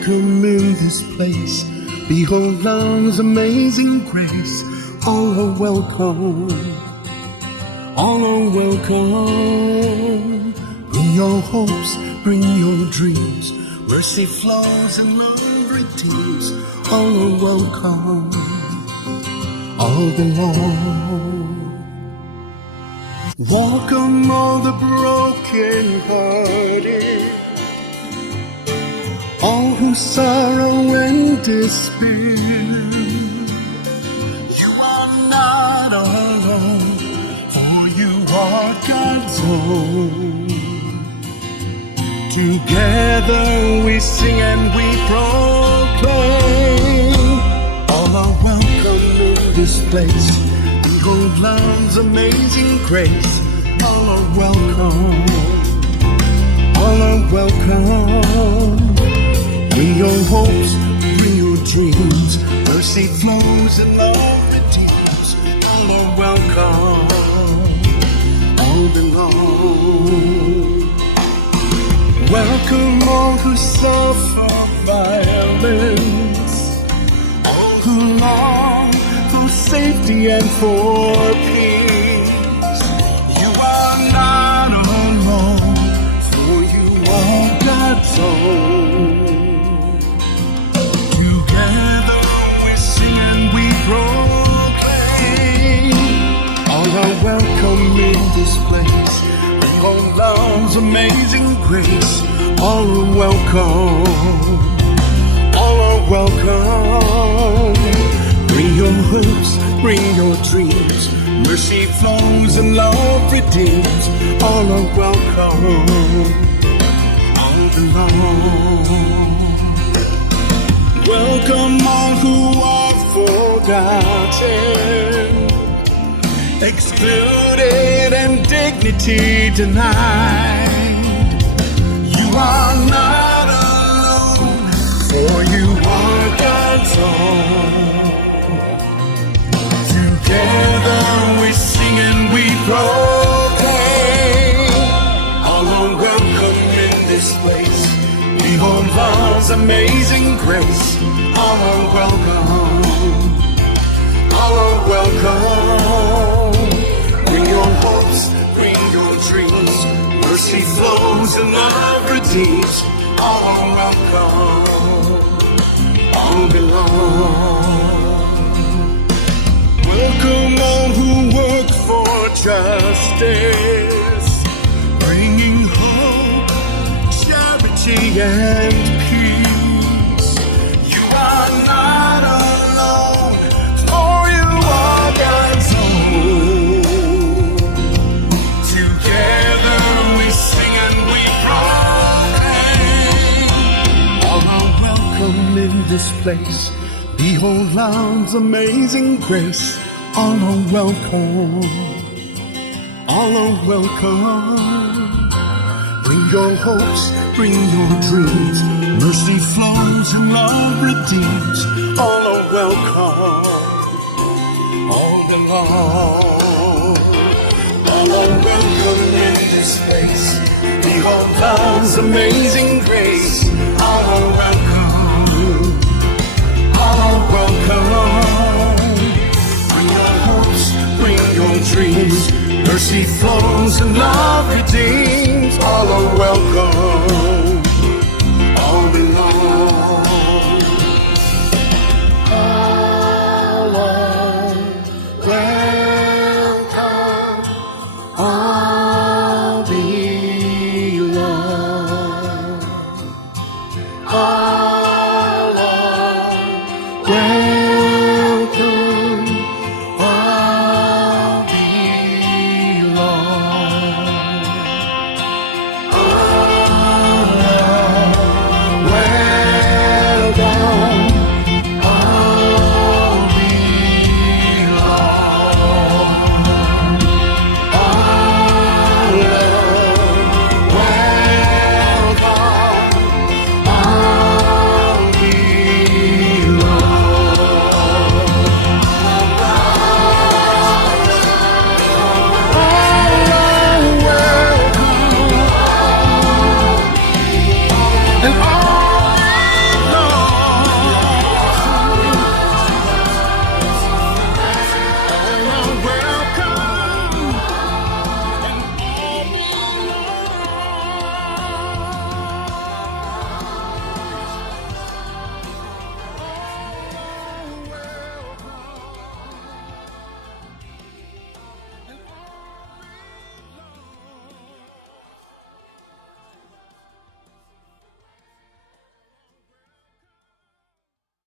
welcome in this place. Behold love's amazing grace. All are welcome, all are welcome. Bring your hopes, bring your dreams. Mercy flows and love redeems. All are welcome, all belong. Welcome all the broken hearted, all who sorrow and despair. You are not alone, for you are God's own. Together we sing and we proclaim. All are welcome in this place. Behold love's amazing grace. All are welcome, all are welcome. Bring your hopes, bring your dreams. Mercy flows and love redeems. All are welcome, all belong. Welcome all who suffer violence, all who long for safety and for peace. You are not alone, for you are God's own. Together we sing and we proclaim. All are welcome in this place. Behold love's amazing grace. All are welcome, all are welcome. Bring your hopes, bring your dreams. Mercy flows and love redeems. All are welcome, all belong. Welcome all who are forgotten, excluded and dignity denied. You are not alone, for you are God's own. Together we sing and we proclaim. All are welcome in this place. Behold love's amazing grace. All are welcome, all are welcome. Bring your hopes, bring your dreams. Mercy flows and love redeems. All are welcome, all belong. Welcome all who work for justice, bringing hope, charity and peace. You are not alone, for you are God's own. Together we sing and we proclaim. All are welcome in this place. Behold love's amazing grace. All are welcome, all are welcome. Bring your hopes, bring your dreams. Mercy flows and love redeems. All are welcome, all belong. All are welcome in this place. Behold love's amazing grace. All are welcome.